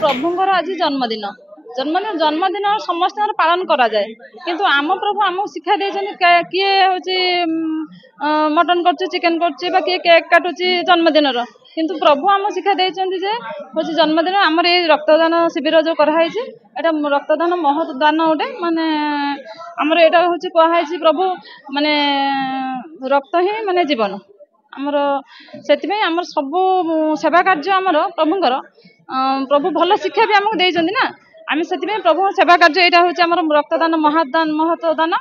प्रभुंर आज जन्मदिन जन्मदिन समस्त पालन करा जाए किंतु आम प्रभु आमको शिक्षा देते किए हूँ मटन कर चिकेन कर किए केक काटुची जन्मदिन किंतु प्रभु आम शिक्षा देते हूँ जन्मदिन आमर ये रक्तदान शिविर जो कराई रक्तदान महदान गोटे माने आमर यहाँ हूँ कहुई प्रभु माने रक्त ही माने जीवन आमर से आमर सब सेवा कार्य आमर प्रभुंर प्रभु भल शिक्षा भी आमको देते ना आम से प्रभु सेवा कार्य यहाँ हूँ आम रक्तदान महत्वदान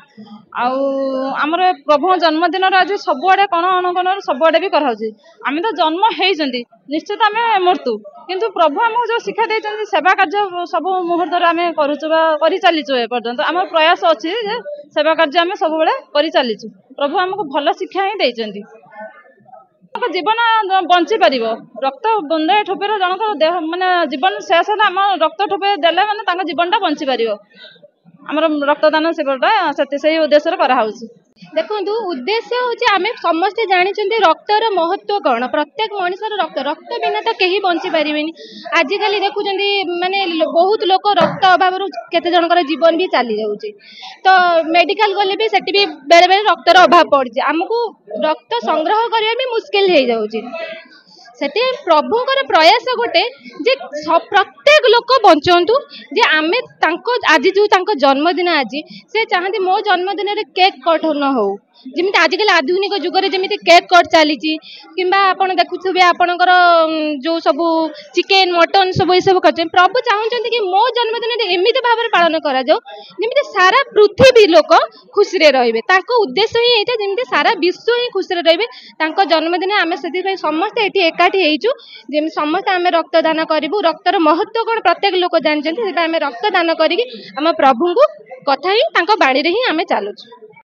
आमर प्रभु जन्मदिन आज सबुआड़े कण अणुकण सबुआड़े भी कराऊँ आम तो जन्म होती निश्चित आम मृत्यु किंतु प्रभु आमको जो शिक्षा देते सेवा कार्य सब मुहूर्त आम कर चलीचु एपर्यंत आम प्रयास अच्छी सेवा कार्य आम सब कर चलीचु प्रभु आमको भल शिक्षा ही देते जीवन बंची पार रक्त बुंदे ठोपेर जनक देह माने जीवन शेष है आम रक्त ठोपे देले माने जीवन टा बंची पार आम रक्तदान शिविरटा से उद्देश्य कराऊँ। देखो उद्देश्य हूँ आम समस्ते जानते रक्तर महत्व कौन प्रत्येक मनुष्यर रक्त रक्त बिना तो कहीं बंची पारे आजिकल देखुं माने बहुत लोग रक्त अभाव केते जनकर जीवन भी चली जाऊँगी तो मेडिकल गले भी सेठी भी बेले बेले रक्तर अभाव पड़ी आमको रक्त संग्रह करने भी मुस्किल हो जाऊँगी से प्रभुंर प्रयास गोटे जे प्रत्येक लोक बंचतु जे आमे आज जो जन्मदिन आज से चाहती मो जन्मदिन में केक कट न हो जमी आजिकल आधुनिक जुगर जमी केक कट चली कि देखुवे आपणकर जो सब चिकेन मटन सब ये सब कर प्रभु चाहते कि मो जन्मदिन एमती भाव में पालन करमी सारा पृथ्वी लोक खुशी रे उद्देश्य ही ये जमी सारा विश्व ही खुशी रे जन्मदिन आम से समस्ते ये एकाठी होमि समस्त आम रक्तदान करूँ रक्तर महत्व कौन प्रत्येक लोक जानते आम रक्तदान करी प्रभु को कथा ही बाणी ही आम चलुँ।